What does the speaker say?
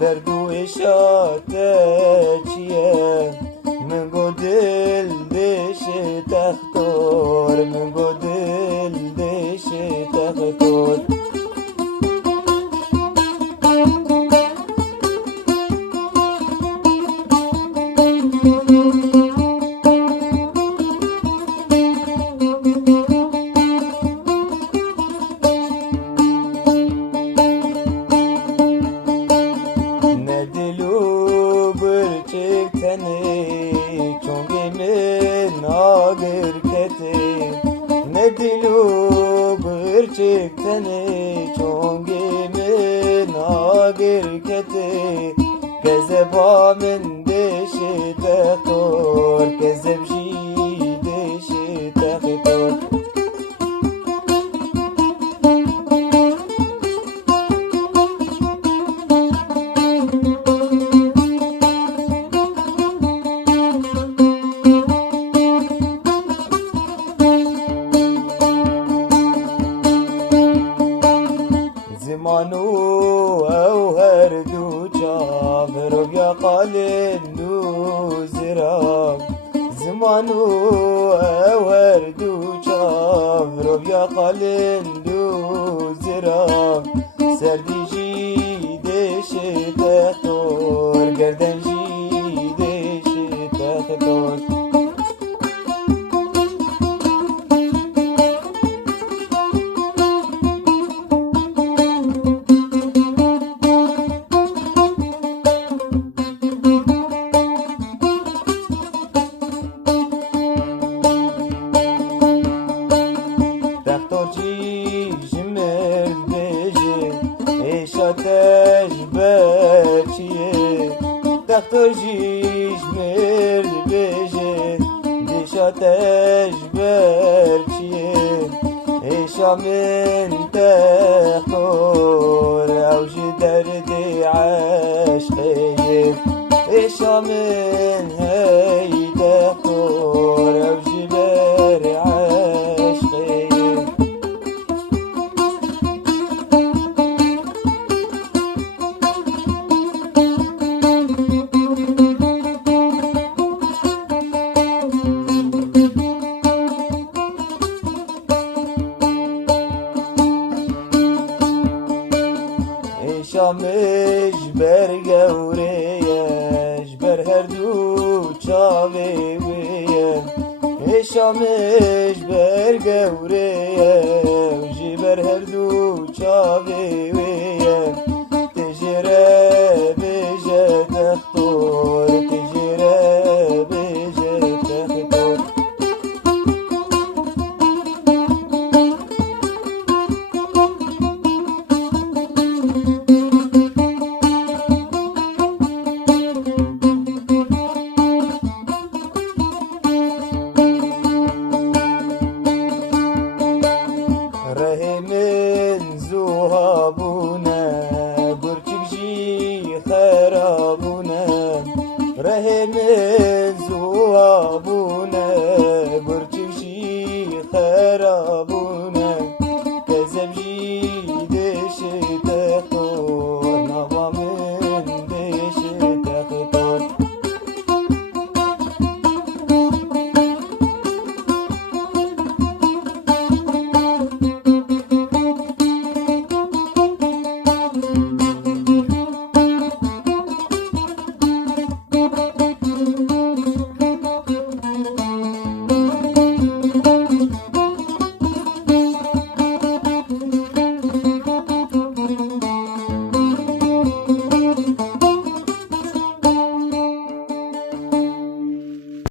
درد و اشاته چیه من گو دل دش تختار من گو دل دش تختار ne dilu birçikteni çongimin agir keti kezeba min deşi tektor kezeb jî deşi tektor زمانو او هر دو چاورو بیا قالن دو زراب زمانو او هر دو چاورو بیا قالن دو زراب سردی جی دش تختور گردن جی دش تختور ateş berçiye Tektor jiş merd beje Diş ateş berçiye Eşamin tektor Evji derdi aşkiye Eşamin hey tektor Evji beri aşkiye شامش بر گوریش بر هر دو چاوی ویم شامش بر گوریش بر هر دو چاوی ویم تجره بجه تختور تجره بجه تختور من زوهابونا برچک جی خرابونا رحم